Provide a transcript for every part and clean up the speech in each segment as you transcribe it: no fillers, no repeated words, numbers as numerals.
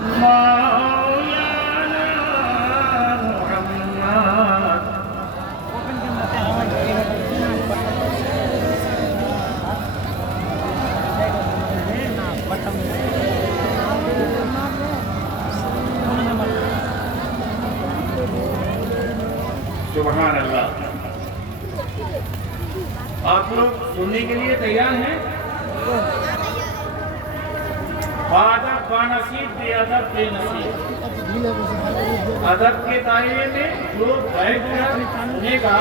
مولانا محمد سبحان اللہ. آپ لوگ سننے کے لیے تیار ہیں؟ بادب بانصیب بے ادب بے نصیب. ادب کے دائرے میں جو بیٹھ کر سنے گا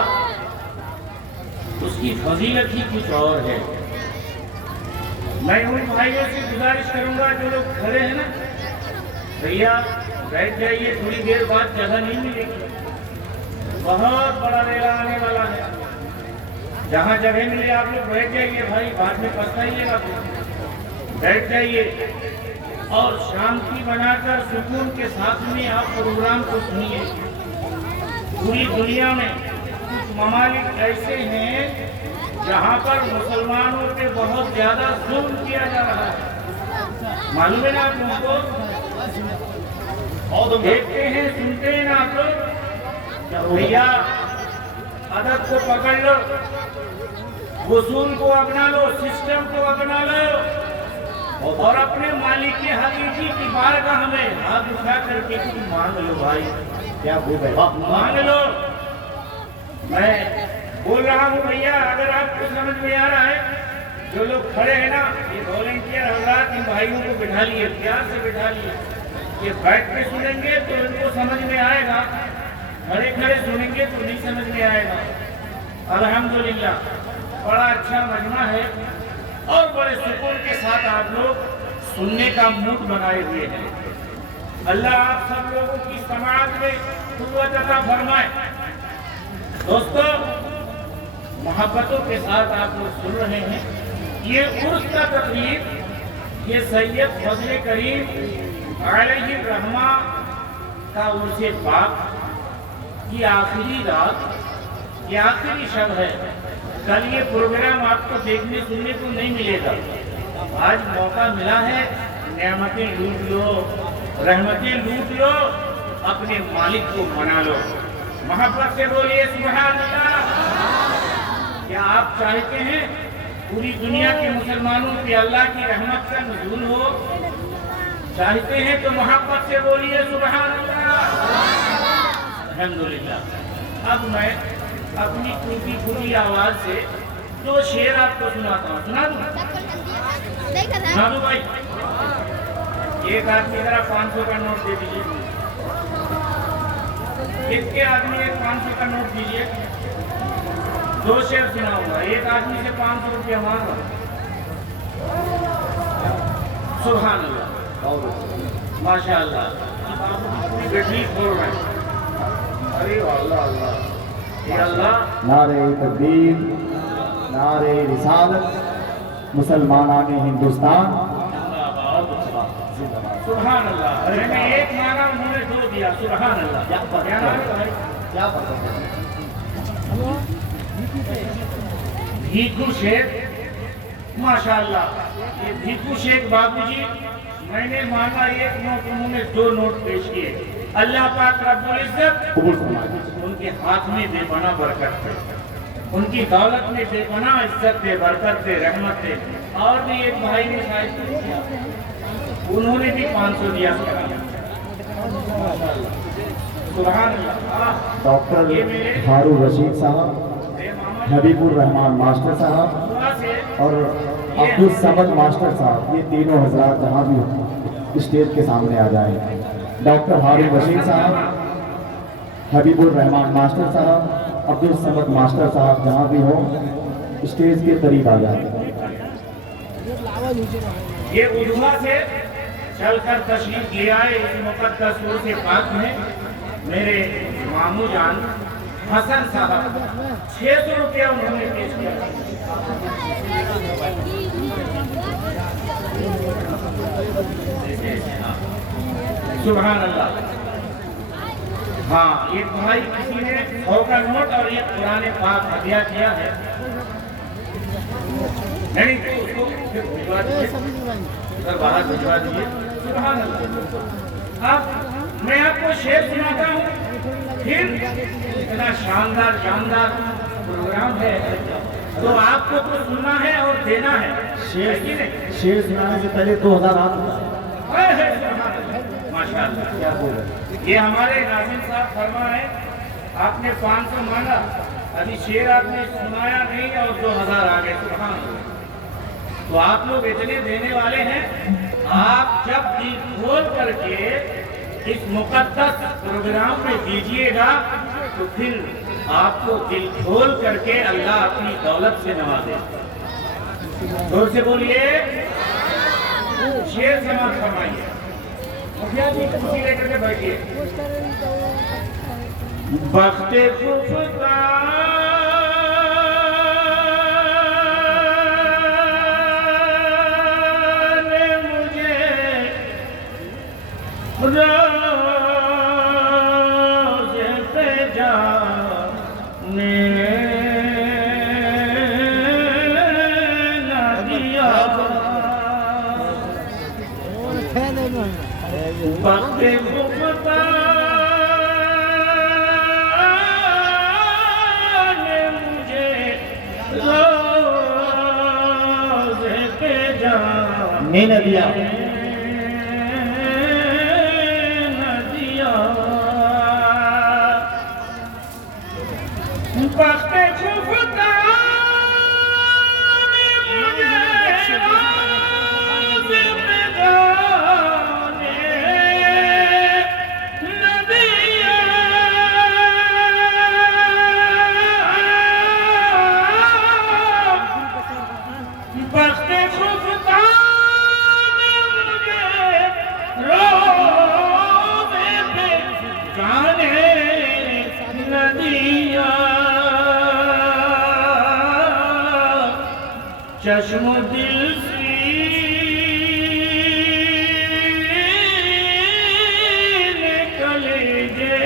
اس کی فضیلت ہی کچھ اور ہے. میں ان بھائیوں سے گزارش کروں گا جو لوگ کھڑے ہیں نا، بھیا بیٹھ جائیے، تھوڑی دیر بعد جگہ نہیں ملے گی. بہت بڑا ریلا آنے والا ہے. جہاں جگہ ملے آپ لوگ بیٹھ جائیے بھائی، بعد میں پچھتائیے گا. بیٹھ جائیے اور شانتی بنا کر سکون کے ساتھ میں آپ پروگرام کو سنیے. پوری دنیا میں کچھ ممالک ایسے ہیں جہاں پر مسلمانوں پہ بہت زیادہ ظلم کیا جا رہا ہے. معلوم ہے نا آپ لوگوں کو؟ دیکھتے ہیں، سنتے ہیں نا آپ لوگ. بھیا ادب کو پکڑ لو، اصول کو اپنا لو، سسٹم کو اپنا لو اور اپنے مالک کی حقیقی کی بارگاہ میں ہاتھ اٹھا کر کے کچھ مانگ لو. بھائی کیا مانگ لو. میں بول رہا ہوں بھیا، اگر آپ کو سمجھ میں آ رہا ہے، جو لوگ کھڑے ہیں نا، یہ والنٹیئر حضرات ان بھائیوں کو بٹھا لیے، پیار سے بٹھا لیے. یہ بیٹھ کے سنیں گے تو ان کو سمجھ میں آئے گا، کھڑے کھڑے سنیں گے تو نہیں سمجھ میں آئے گا. الحمدللہ بڑا اچھا مجمع ہے اور بڑے سکون کے ساتھ آپ لوگ سننے کا موڈ بنائے ہوئے ہیں. اللہ آپ سب لوگوں کی سماعت میں قوت عطا فرمائے. دوستو، محبتوں کے ساتھ آپ لوگ سن رہے ہیں. یہ عرس کا تقریب، یہ سید فضل کریم علیہ الرحمہ کا عرس پاک کی آخری رات، یہ آخری شب ہے. کل یہ پروگرام آپ کو دیکھنے سننے کو نہیں ملے گا. آج موقع ملا ہے، نعمتیں لوٹ لو، رحمتیں لوٹ لو، اپنے مالک کو منا لو. محبت سے بولیے سبحان اللہ. کیا آپ چاہتے ہیں پوری دنیا کے مسلمانوں پہ اللہ کی رحمت کا نزول ہو؟ چاہتے ہیں تو محبت سے بولیے سبحان اللہ. الحمدللہ. اب میں اپنی ٹوٹی پھوٹی آواز سے دو شعر آپ کو سناتا ہوں. سنا دوں بھائی؟ ایک آدمی ذرا 500 کا نوٹ دے دیجیے. ایک کے آدمی ایک 500 کا نوٹ دیجیے. دو شعر سناؤں گا، ایک آدمی سے 500 روپیہ مانگ رہا. سبحان اللہ، ماشاء اللہ. بیٹھی کھول رہے ہیں. ارے اللہ اللہ، اے اللہ. نعرہ تکبیر، نعرہ رسالت، مسلمانان ہندوستان. سبحان اللہ. میں نے ایک مانا، انہوں نے دو دیا. سبحان اللہ. کیا بھیکو شیخ، ماشاء اللہ. یہ بھیکو شیخ بابو جی، میں نے مانگا ایک نوٹ، انہوں نے دو نوٹ پیش کیے. اللہ پاک رب العزت ان کے ہاتھ میں بے پناہ برکت دے، ان کی دولت میں بے پناہ عزت دے، برکت دے، رحمت دے. اور بھی ایک بھائی نے شاید کیا، انہوں نے بھی 500 دیا. سبحان اللہ. ڈاکٹر ہارون رشید صاحب، حبیب الرحمان ماسٹر صاحب اور عبدالصمد ماسٹر صاحب، یہ تینوں حضرات جہاں بھی اسٹیج کے سامنے آ جائیں. ڈاکٹر ہارون رشید صاحب، حبیب الرحمان ماسٹر صاحب، عبدالصمد ماسٹر صاحب جہاں بھی ہوں اسٹیج کے قریب آ جائیں. یہ اردوا سے چل کر تشریف لے آئے اس مقدس عرس پاک میں میرے ماموں جان حسن صاحب. 600 روپیہ انہوں نے پیش کیا. سبحان اللہ. ہاں، ایک بھائی کسی نے 100 کا نوٹ اور ایک قرآن پاک ہدیہ کیا ہے. نہیں تو اس کو بھجوا دیجیے، باہر بھجوا دیجیے. سبحان اللہ۔ اب میں آپ کو شعر سناتا ہوں، پھر اتنا شاندار پروگرام ہے تو آپ کو تو سننا ہے اور دینا ہے۔ شعر سنانے سے پہلے 2000 آپ ماشاء اللہ، کیا بول رہے ہیں؟ یہ ہمارے ناظم صاحب فرما ہے، آپ نے 500 مانگا، ابھی شعر آپ نے سنایا نہیں اور 2000 آگے، سبحان اللہ۔ تو آپ لوگ اتنے دینے والے ہیں، آپ جب دل کھول کر کے اس مقدس پروگرام میں دیجئے گا تو پھر آپ کو دل کھول کر کے اللہ اپنی دولت سے نوازے۔ زور سے بولیے، شعر سماعت فرمائیے۔ مکھیا جی کرسی لے کر کے بیٹھیے۔ بخت خفتہ نے مجھے روز پہ جانے نہ دیا، بخت خفتہ نے مجھے روز پہ جانے نہ دیا، بخت خفتہ نے مجھے روز پہ جانے نہ دیا، بخت خفتہ نے مجھے روز پہ جانے نہ دیا، چشم دل سینے کلیجے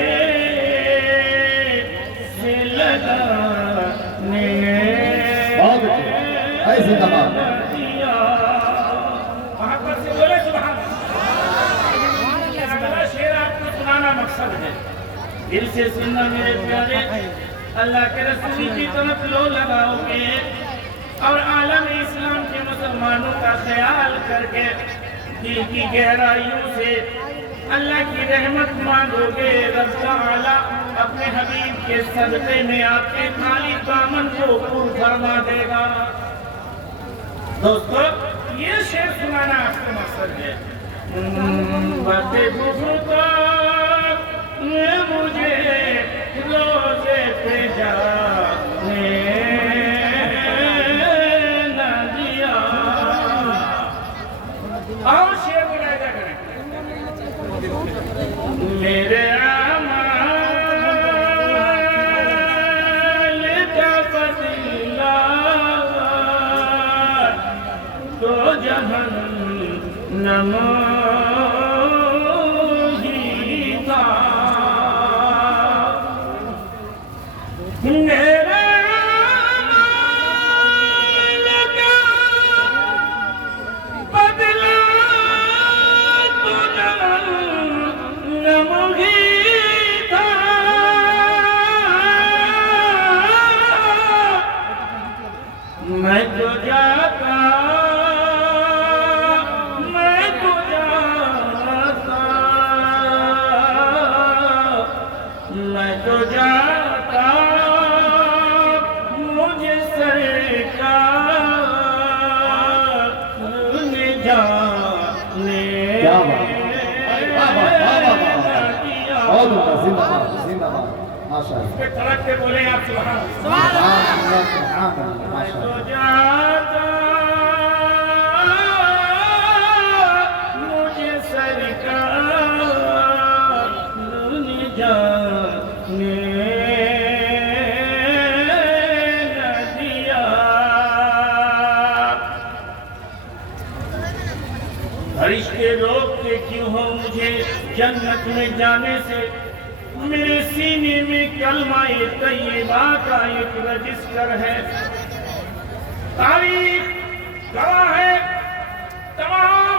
سے لگانے بہت اچھے، ایسے تمام دیا۔ وہاں پر سے بولے سبحان اللہ۔ اگلا شعر آپ کو سنانا مقصد ہے، دل سے سننا میرے پیارے، اللہ کے رسول کی طرف لو لگاؤ گے اور عالم اسلام کے مسلمانوں کا خیال کر کے دل کی گہرائیوں سے اللہ کی رحمت مانگو گے، رب تعالیٰ اپنے حبیب کے صدقے میں آپ کے خالی دامن کو پر فرما دے گا۔ دوستو، یہ شعر سنانا آپ کا مقصد ہے۔ بخت خفتہ نے مجھے روزے پہ جانے نہ دیا، اور شعر بنایا جا کریں، میرے اعمال کا بدلہ تو جہنم ہی تھا، میرے اعمال کا بدلہ تو جہنم ہی تھا، میں تو جاتا، میں تو جاتا، میں تو جاتا، مجھے سرکار نے جانے کیا بات ہے، واہ واہ واہ واہ واہ، دیا۔ بہت اچھا، زندہ باد، زندہ باد، ماشاء اللہ، پہ تڑک کے بولے آپ سبحان اللہ۔ سبحان اللہ، سبحان اللہ، میں ماشاء تو اللہ۔ جاتا، مجھے سرکار نے جانے نہ دیا، فرشتے روکتے کیوں ہو مجھے جنت میں جانے سے، میرے سینے میں کلمہ طیبہ کا ایک رجسٹر ہے، تاریخ گواہ ہے، تمام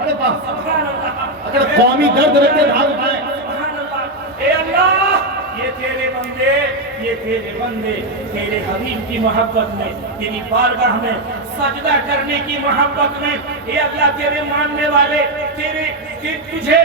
ارے واہ, اگر قومی درد رکھتے ہاتھ اٹھائیں. اے اللہ یہ تیرے بندے تیرے حبیب کی محبت میں, تیری بارگاہ میں سجدہ کرنے کی محبت میں, اے اللہ تیرے ماننے والے تجھے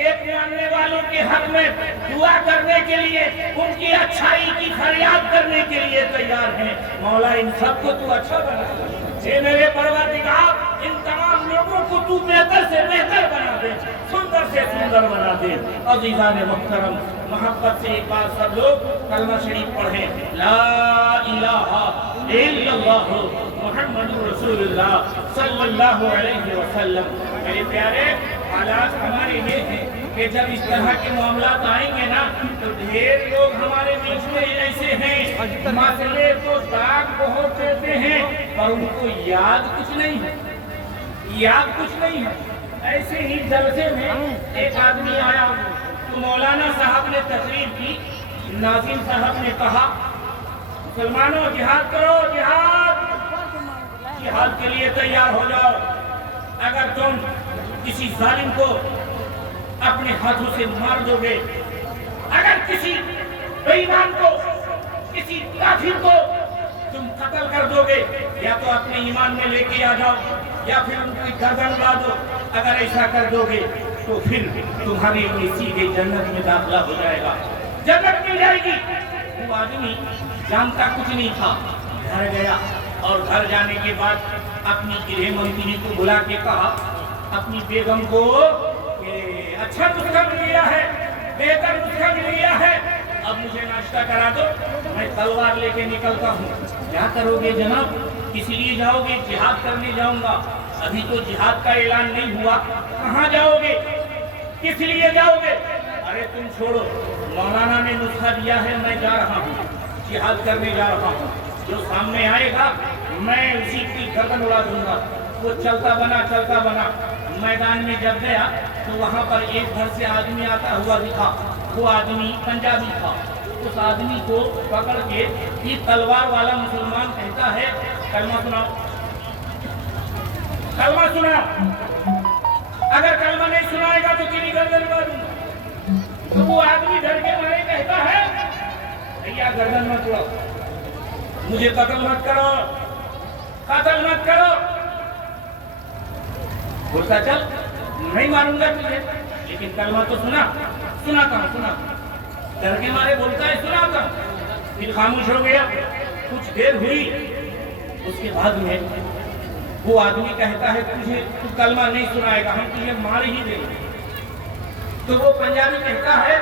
ایک ماننے والوں کے حق میں دعا کرنے کے لیے, ان کی اچھائی کی فریاد کرنے کے لیے تیار ہیں. مولا ان سب کو تو اچھا بنا دے. اے میرے پروردگار ان تمام لوگوں کو تو بہتر سے بہتر بنا دے, سندر سے سندر بنا دے. عزیزان محترم, محبت سے ایک بار سب لوگ کلمہ شریف پڑھیں, لا الہ الا اللہ محمد رسول اللہ صلی اللہ علیہ وسلم. میرے پیارے, حالات ہمارے یہ ہیں کہ جب اس طرح کے معاملات آئیں گے نا تو ڈھیر لوگ ہمارے بیچ میں ایسے ہیں مسئلے کو داغ بہت دیتے ہیں پر ان کو یاد کچھ نہیں ہے, یاد کچھ نہیں ہے. ایسے ہی جلسے میں ایک آدمی آیا تو مولانا صاحب نے تقریر کی, ناظم صاحب نے کہا مسلمانوں جہاد کرو, جہاد کے لیے تیار ہو جاؤ. اگر تم کسی ظالم کو اپنے ہاتھوں سے مار دو گے, اگر کسی بے ایمان کو, کسی کافر کو تم قتل کر دو گے, یا تو اپنے ایمان میں لے کے آ جاؤ یا پھر ان کی گردن اڑا دو. اگر ایسا کر دو گے تو پھر تمہارے لیے سیدھے جنت میں داخلہ ہو جائے گا, جنت مل جائے گی. وہ آدمی جانتا کچھ نہیں تھا, گھر گیا اور گھر جانے کے بعد اپنی گرہ منتری کو بلا کے کہا اپنی بیگم کو کہ اچھا نسخہ مل گیا ہے, بہتر نسخہ مل گیا ہے, اب مجھے ناشتہ کرا دو, میں تلوار لے کے نکلتا ہوں. کیا کرو گے جناب؟ کس لیے جاؤ گے؟ جہاد کرنے جاؤں گا. ابھی تو جہاد کا اعلان نہیں ہوا, کہاں جاؤ گے؟ کس لیے جاؤ گے؟ ارے تم چھوڑو, مولانا نے نسخہ دیا ہے, میں جا رہا ہوں, جہاد کرنے جا رہا ہوں. جو سامنے آئے گا میں اسی کی گردن اڑا دوں گا. وہ چلتا بنا میدان میں جب گیا تو وہاں پر ایک گھر سے آدمی آتا ہوا دکھا. وہ آدمی پنجابی تھا. اس آدمی کو پکڑ کے یہ تلوار والا مسلمان کہتا ہے کلمہ سناؤ, کلمہ سنا. اگر کلمہ نہیں سنائے گا تو تیری گردن اڑا دوں گا. تو وہ آدمی ڈر کے مارے کہتا ہے بھیا گردن مت اڑاؤ, مجھے قتل مت کرو, قتل مت کرو. بولتا چل نہیں ماروں گا تجھے, لیکن کلمہ تو سناتا ہوں. ڈر کے مارے بولتا ہے سناتا ہوں. پھر خاموش ہو گیا. کچھ دیر ہوئی, اس کے بعد میں وہ آدمی کہتا ہے تجھے تو کلمہ نہیں سنائے گا, ہم تجھے مار ہی دیں گے. تو وہ پنجابی کہتا ہے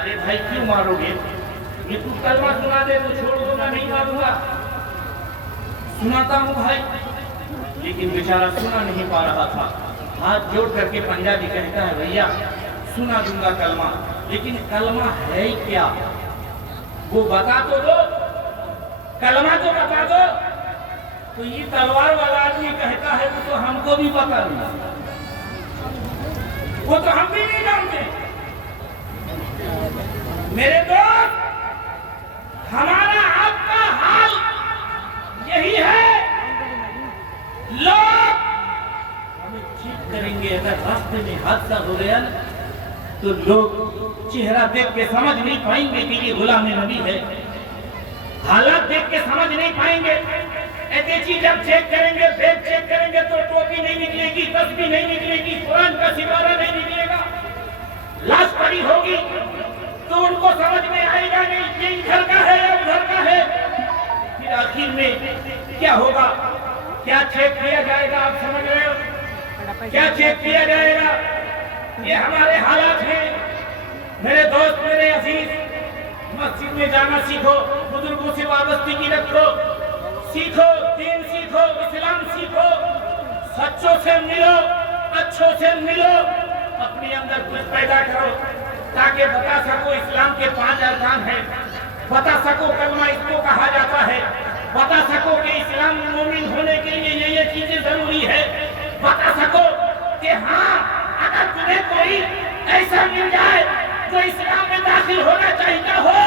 ارے بھائی کیوں مارو گے, یہ تو کلمہ سنا دے تو چھوڑ دو, میں نہیں ماروں گا. سناتا ہوں بھائی. لیکن بیچارہ سنا نہیں پا رہا تھا. ہاتھ جوڑ کر کے پنجابی کہتا ہے بھیا سنا دوں گا کلمہ, لیکن کلمہ ہے کیا وہ بتا تو دو, کلمہ تو بتا دو. تو یہ تلوار والا آدمی کہتا ہے وہ تو ہم کو بھی پتا نہیں, وہ تو ہم بھی نہیں جانتے. میرے دوست, ہمارا آپ کا حال یہی ہے. لوگ ہمیں چیٹ کریں گے. اگر راستے میں حادثہ ہو گیا تو لوگ چہرہ دیکھ کے سمجھ نہیں پائیں گے کہ یہ غلام نبی ہے. حالات دیکھ کے سمجھ نہیں پائیں گے. ایتیچی جب چیک کریں گے, بیگ چیک کریں گے تو ٹوپی نہیں نکلے گی, تسبیح نہیں نکلے گی, قرآن کا سپارہ نہیں نکلے گا. لاش پڑی ہوگی تو ان کو سمجھ میں آئے گا نہیں یہ ادھر کا ہے یا ادھر کا ہے. پھر آخر میں کیا ہوگا؟ کیا چیک کیا جائے گا؟ آپ سمجھ رہے ہو کیا چیک کیا جائے گا؟ یہ ہمارے حالات ہیں. میرے دوست, میرے عزیز, مسجد میں جانا سیکھو, بزرگوں سے وابستگی رکھو, سیکھو, دین سیکھو, اسلام سیکھو, سچوں سے ملو, اچھوں سے ملو, اپنے اندر کچھ پیدا کرو تاکہ بتا سکو اسلام کے 5 ارکان ہیں, بتا سکو کلمہ اس کو کہا جاتا ہے, بتا سکو کہ اسلام میں مومن ہونے کے لیے یہ چیزیں ضروری ہے, بتا سکو کہ ہاں اگر تمہیں کوئی ایسا مل جائے جو اسلام میں داخل ہونا چاہتا ہو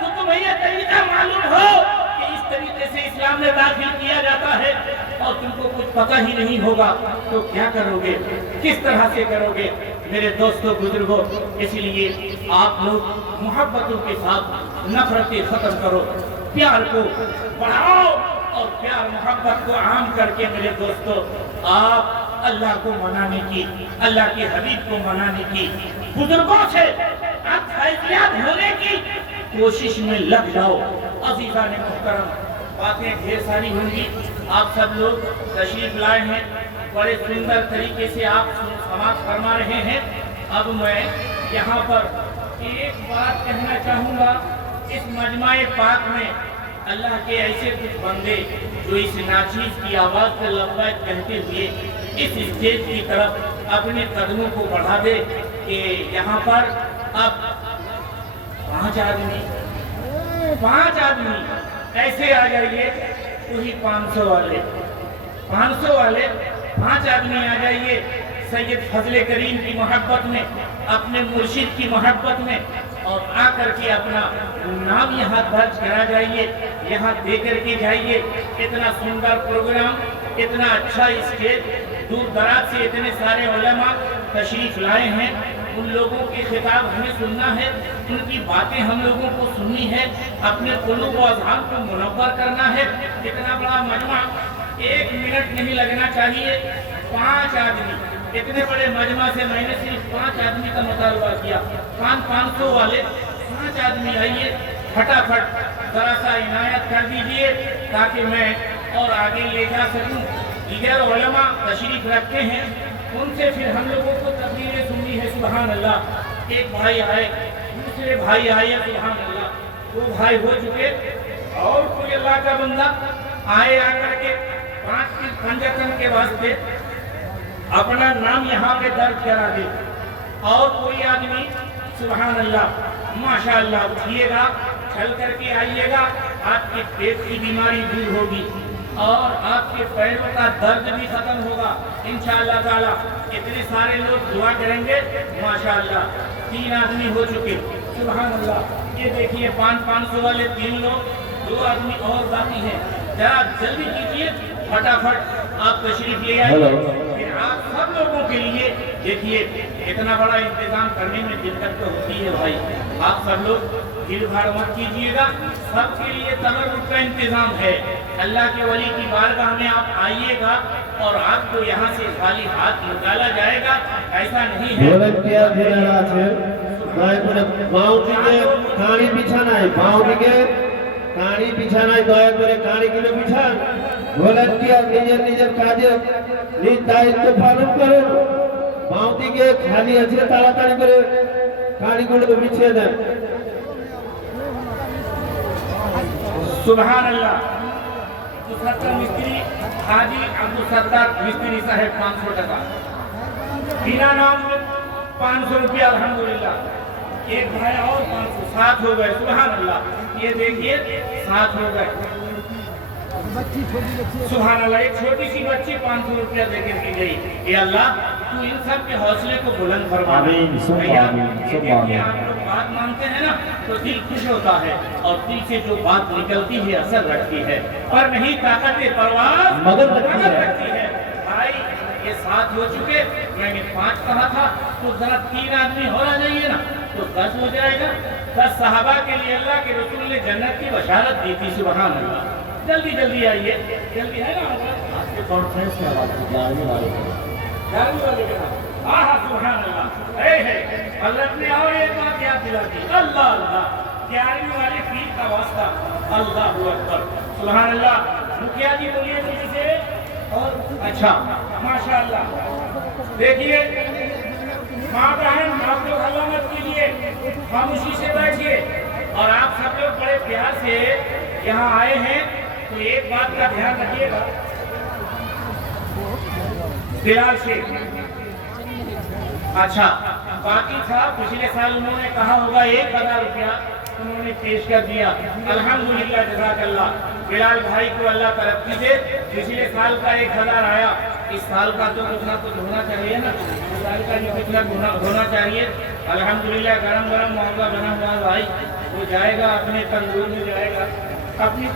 تو تمہیں یہ طریقہ معلوم ہو کہ اس طریقے سے اسلام میں داخل کیا جاتا ہے. اور تم کو کچھ پتہ ہی نہیں ہوگا تو کیا کرو گے, کس طرح سے کرو گے؟ میرے دوستوں بزرگوں, اس لیے آپ لوگ محبتوں کے ساتھ نفرتیں ختم کرو, پیار کو بڑھاؤ اور پیار محبت کو عام کر کے میرے دوستوں آپ اللہ کو منانے کی, اللہ کے حبیب کو منانے کی, بزرگوں سے آپ فیضیات ہونے کی کوشش میں لگ جاؤ. عزیزان محترم, باتیں ڈھیر ساری ہوں گی, آپ سب لوگ تشریف لائے ہیں, بڑے سندر طریقے سے آپ سماعت فرما رہے ہیں. اب میں یہاں پر ایک بات کہنا چاہوں گا, اس مجمع پاک میں اللہ کے ایسے کچھ بندے جو اس ناچیز کی آواز سے لبیک کہتے ہوئے اس اسٹیج کی طرف اپنے قدموں کو بڑھا دے کہ یہاں پر اب 5 آدمی ایسے آ جائیے, وہی 500 والے 5 آدمی آ جائیے سید فضل کریم کی محبت میں, اپنے مرشد کی محبت میں, اور آ کر کے اپنا نام یہاں درج کرا جائیے, یہاں دے کر کے جائیے. اتنا سندر پروگرام, اتنا اچھا اسٹیج, دور دراز سے اتنے سارے علماء تشریف لائے ہیں, ان لوگوں کے خطاب ہمیں سننا ہے, ان کی باتیں ہم لوگوں کو سننی ہے, اپنے قلوب و اذہان کو منور کرنا ہے. اتنا بڑا مجمع, 1 منٹ نہیں لگنا چاہیے. 5 آدمی, اتنے بڑے مجمع سے میں نے صرف 5 آدمی کا مطالبہ کیا. 500 والے 5 آدمی آئیے, پھٹافٹ ذرا سا عنایت کر دیجئے تاکہ میں اور آگے لے جا سکوں. دیگر علماء تشریف رکھتے ہیں, ان سے پھر ہم لوگوں کو تقریریں سننی ہے. سبحان اللہ, ایک بھائی آئے, دوسرے بھائی آئے, سبحان اللہ, 2 بھائی ہو چکے, اور کوئی اللہ کا بندہ آئے, آ کر کے 5 کی پنجتن کے واسطے اپنا نام یہاں پہ درج کرا دے. اور کوئی آدمی سبحان اللہ ماشاءاللہ اٹھیے گا, چل کر کے آئیے گا, آپ کے پیٹ کی بیماری دور ہوگی اور آپ کے پیروں کا درد بھی ختم ہوگا انشاءاللہ تعالی. اتنے سارے لوگ دعا کریں گے. ماشاءاللہ 3 آدمی ہو چکے, سبحان اللہ. یہ دیکھیے 500 والے 3 لوگ, 2 آدمی اور باقی ہیں. ذرا جلدی کیجیے, پھٹافٹ آپ تشریف لے آئیے. پھر آپ سب لوگوں کے لیے دیکھیے اتنا بڑا انتظام کرنے میں دقت تو ہوتی ہے بھائی. آپ سب لوگ بھیڑ بھاڑ مت کیجیے گا, سب کے لیے تبرک کا انتظام ہے. اللہ کے ولی کی بارگاہ میں آپ آئیے گا اور آپ کو یہاں سے خالی ہاتھ نکالا جائے گا, ایسا نہیں ہے. কাড়ি বিছানায় পাও দিকে কাড়ি বিছানায় দয়া করে কাড়িগুলো বিছান. ভলান্টিয়ার নিজের নিজের কাজে নিজ দায়িত্ব পালন করুন. পাও দিকে খালি আছে তাড়াতাড়ি করে কাড়িগুলো বিছিয়ে দেন. سبحان اللہ. مسطر مستری حاجی عبد الستار مستری صاحب 500 ٹکا, بنا نام 500 روپیہ الحمدللہ. ایک بھائی اور 500, 7 ہو گئے. سبحان اللہ. یہ دیکھیے 7 ہو گئے. سبحان اللہ. ایک چھوٹی سی بچی 500 روپیہ دے کر کے گئی. اے اللہ تو ان سب کے حوصلے کو بلند فرما. آمین. آپ لوگ بات مانتے ہیں نا تو دل خوش ہوتا ہے, اور دل سے جو بات نکلتی ہے اثر رکھتی ہے, اور نہیں طاقت پرواز مدد رکھتی ہے. بھائی یہ 7 ہو چکے, میں نے 5 کہا تھا, تو ذرا 3 آدمی ہو رہا جائیے نا تو 10 ہو جائے گا. 10 صحابہ کے لیے اللہ کے رسول نے جنت کی بشارت دی تھی. سبحان اللہ. جلدی جلدی آئیے, جلدی ہے نا. آج کے کانفرنس میں آواز 11ویں والے سبحان اللہ. حضرت نے اور ایک بات یاد دلا دی. اللہ اللہ, 11ویں والے پیر کا واسطہ. اللہ اکبر. سبحان اللہ. مکھیا جی بولیے کسی سے. اور اچھا ماشاءاللہ. دیکھیے ماں بہن, آپ لوگ ہلہ مت کیجیے, خاموشی سے بیٹھیے. اور آپ سب لوگ بڑے پیار سے یہاں آئے ہیں تو ایک بات کا دھیان رکھیے گا. بلال شیخ, اچھا باقی تھا پچھلے سال انہوں نے کہا ہوگا 1000 روپیہ انہوں نے پیش کر دیا. الحمدللہ جزاک اللہ. بلال بھائی کو اللہ ترقی دے. پچھلے سال کا 1000 آیا, اس سال کا تو کچھ نہ کچھ ہونا چاہیے نا, اس سال کا جو کچھ نہ ہونا چاہیے. الحمدللہ گرم گرم معاملہ بنا ہوا ہے بھائی. وہ جائے گا اپنے تندور میں, جائے گا اپنی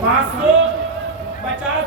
550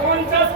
50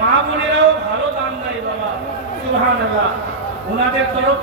মা বোনেরাও ভালো দান দেয় বাবা, সুবহানাল্লাহ। ওনাদের তরফ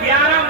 11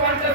50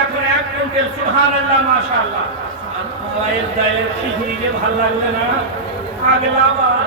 এখন 1 কুইন্টাল, সুবহানাল্লাহ, মাশাআল্লাহ। আল্লাহর দয়ায় ঠিক নিয়ে ভালো লাগলো না, আগলা বার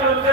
চলবে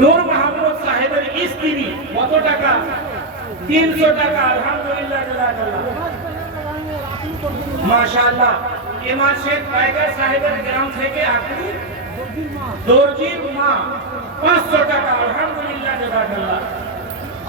নূর মাহমুদ সাহেবের স্ত্রী কত টাকা? 300 টাকা। আলহামদুলিল্লাহ, জাযাকাল্লাহ, মাশাআল্লাহ। ইমাম শেখ টাইগার সাহেবের গ্রাম থেকে আপনি দর্জির মা 500 টাকা। আলহামদুলিল্লাহ, জাযাকাল্লাহ।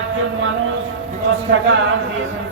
একজন মানুষ 10 টাকা দিয়েছেন।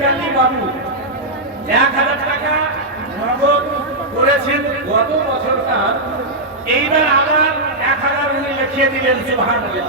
জলদি বাবু 1000 টাকা নগদ করেছেন গত বছরকার, এইবার আবার 1000 উনি লিখে দিলেন। সুবহানাল্লাহ,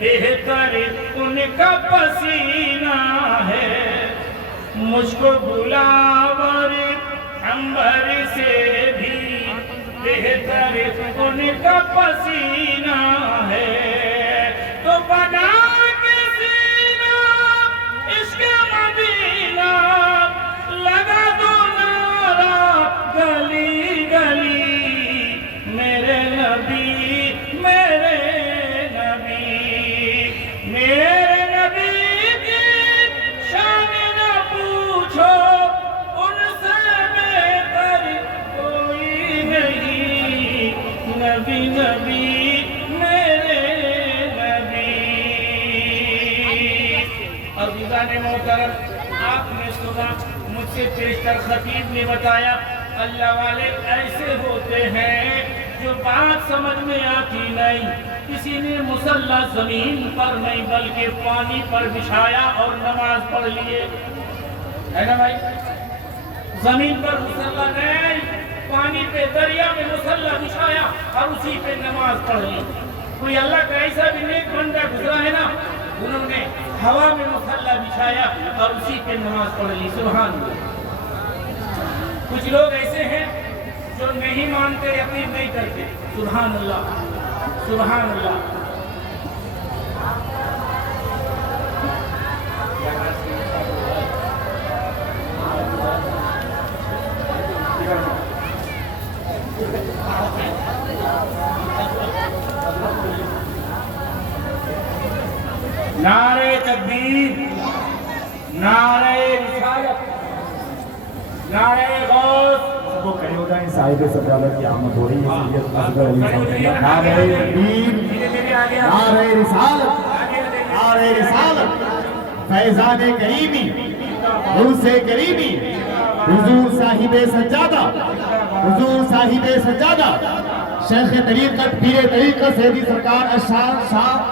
بہتر ان کا پسینہ ہے، مجھ کو گلاب عنبر سے بھی بہتر ان کا پسینہ ہے، تو بنا کے سینہ عشق مدینہ لگا دو نعرہ گلی گلی، میرے نبی میرے نبی، میرے نبی کی شان نہ پوچھو، ان سے بہتر کوئی نہیں، نبی نبی میرے نبی۔ عزیزان محترم، آپ نے سنا مجھ سے پیشتر خطیب نے بتایا، اللہ والے ایسے ہوتے ہیں جو بات سمجھ میں آتی نہیں، کسی نے مصلی زمین پر نہیں بلکہ پانی پر بچھایا اور نماز پڑھ لیے، ہے نا بھائی؟ زمین پر مصلی نہیں، پانی پہ دریا میں مصلی بچھایا اور اسی پہ نماز پڑھ لی۔ کوئی اللہ کا ایسا بھی نیک بندہ گزرا ہے نا، انہوں نے ہوا میں مصلی بچھایا اور اسی پہ نماز پڑھ لی، سبحان اللہ۔ کچھ لوگ ایسے ہیں جو نہیں مانتے، یقین نہیں کرتے، سبحان اللہ سبحان اللہ۔ نعرہ تکبیر، نعرہ رسالت، نعرہ غوث، وہ کھڑے ہو جائیں، صاحب سجادت کی آمد ہو رہی ہے، سید اصغر علی صاحب، نعرہ تکبیر، نعرہ رسالت، نعرہ رسالت، فیضان کریمی، عرس کریمی، حضور صاحب سجادہ، حضور صاحب سجادہ، شیخ طریقت، پیر طریقت، سیدی سرکار اشار شاہ